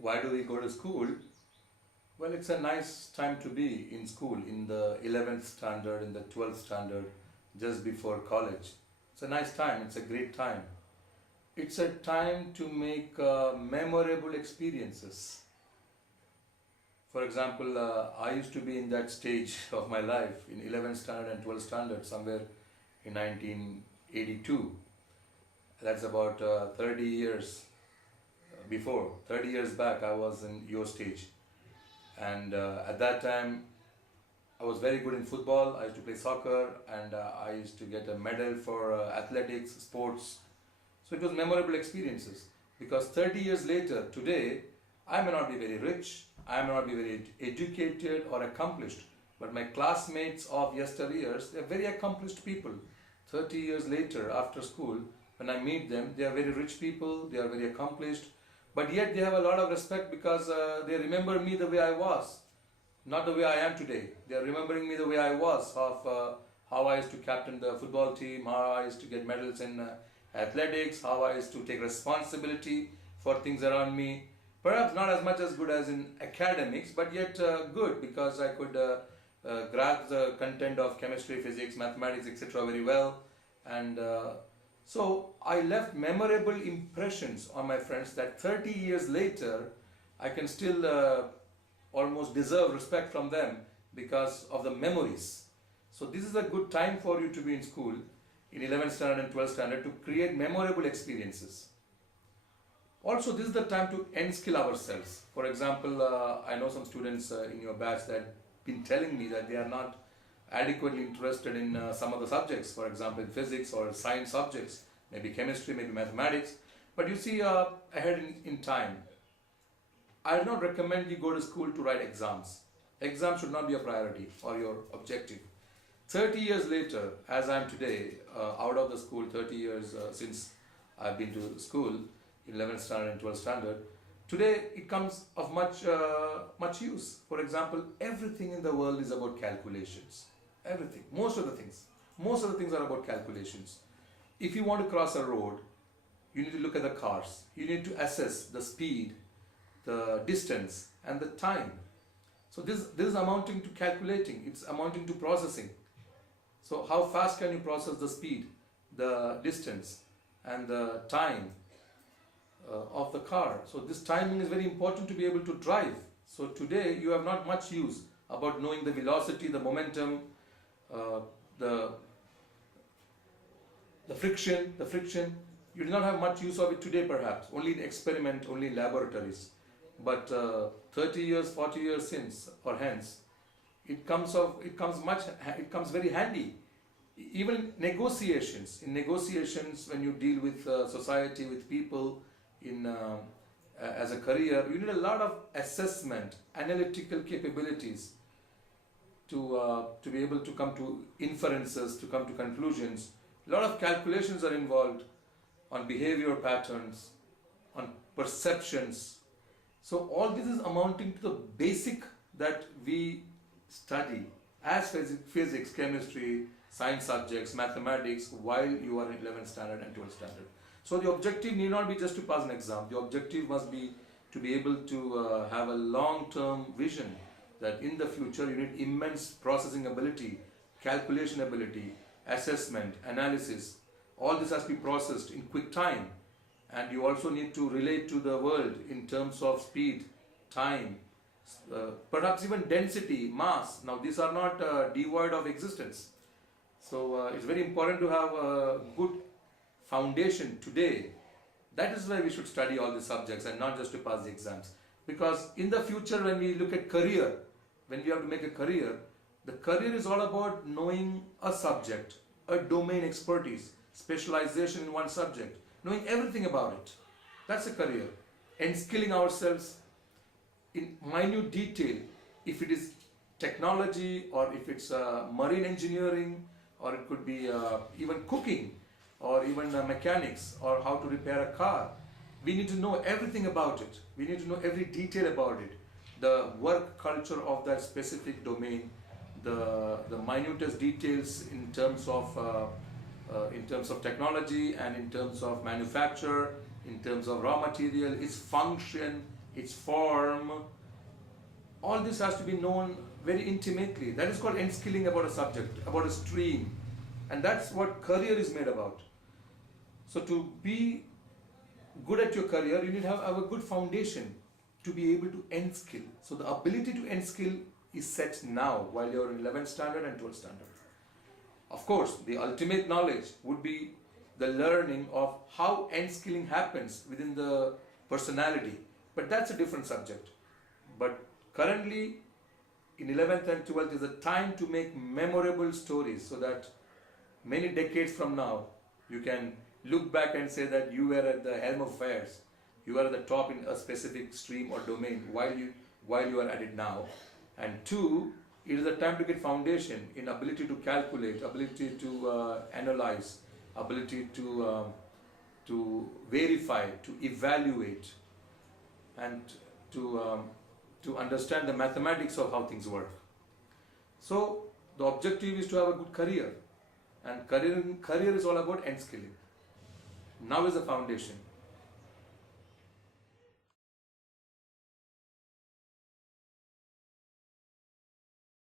Why do we go to school? Well, it's a nice time to be in school, in the 11th standard, in the 12th standard, just before college. It's a nice time, it's a great time. It's a time to make memorable experiences. For example, I used to be in that stage of my life in 11th standard and 12th standard somewhere in 1982. That's about 30 years before. 30 years back, I was in your stage. And at that time, I was very good in football. I used to play soccer and I used to get a medal for athletics, sports. So it was memorable experiences because 30 years later, today, I may not be very rich, I may not be very educated or accomplished, but my classmates of yesteryears, they are very accomplished people. 30 years later, after school, when I meet them, they are very rich people, they are very accomplished, but yet they have a lot of respect because they remember me the way I was, not the way I am today. They are remembering me the way I was, of how I used to captain the football team, how I used to get medals in athletics, how I used to take responsibility for things around me. Perhaps not as much as good as in academics, but yet good because I could grasp the content of chemistry, physics, mathematics, etc. very well. And so I left memorable impressions on my friends that 30 years later I can still almost deserve respect from them because of the memories. So this is a good time for you to be in school in 11th standard and 12th standard to create memorable experiences. Also, this is the time to enskill ourselves. For example, I know some students in your batch that have been telling me that they are not adequately interested in some of the subjects, for example, in physics or science subjects, maybe chemistry, maybe mathematics. But you see, ahead in time, I do not recommend you go to school to write exams. Exams should not be a priority or your objective. 30 years later, as I am today, out of the school, 30 years since I've been to school, 11th standard and 12th standard, today it comes of much use. For example, everything in the world is about calculations. Everything, most of the things are about calculations. If you want to cross a road, you need to look at the cars. You need to assess the speed, the distance and the time. So this is amounting to calculating, it's amounting to processing. So how fast can you process the speed, the distance and the time of the car? So this timing is very important to be able to drive. So today you have not much use about knowing the velocity, the momentum, the friction. You do not have much use of it today perhaps, only in experiment, only in laboratories. But 30 years, 40 years since or hence, it comes very handy. Even in negotiations when you deal with society, with people in as a career, you need a lot of assessment, analytical capabilities to be able to come to inferences, to come to conclusions. A lot of calculations are involved on behavior patterns, on perceptions. So all this is amounting to the basic that we study as physics, chemistry, science subjects, mathematics while you are in 11th standard and 12th standard. So the objective need not be just to pass an exam. The objective must be to be able to have a long-term vision that in the future you need immense processing ability, calculation ability, assessment, analysis. All this has to be processed in quick time. And you also need to relate to the world in terms of speed, time, perhaps even density, mass. Now these are not devoid of existence. So it's very important to have a good foundation today. That is why we should study all the subjects and not just to pass the exams. Because in the future when we look at career, when we have to make a career, the career is all about knowing a subject, a domain expertise, specialization in one subject, knowing everything about it. That's a career. And skilling ourselves in minute detail, if it is technology or if it's marine engineering or it could be even cooking or even mechanics or how to repair a car. We need to know everything about it. We need to know every detail about it. The work culture of that specific domain, the minutest details in terms of technology and in terms of manufacture, in terms of raw material, its function, its form, all this has to be known very intimately. That is called end skilling about a subject, about a stream. And that's what career is made about. So to be good at your career, you need to have a good foundation to be able to end skill. So the ability to end skill is set now while you're in 11th standard and 12th standard. Of course, the ultimate knowledge would be the learning of how end skilling happens within the personality. But that's a different subject. But currently, in 11th and 12th is a time to make memorable stories so that many decades from now, you can look back and say that you were at the helm of affairs. You were at the top in a specific stream or domain while you are at it now. And two, it is a time to get foundation in ability to calculate, ability to analyze, ability to verify, to evaluate, and to understand the mathematics of how things work. So the objective is to have a good career, and career is all about end skilling. Now is the foundation.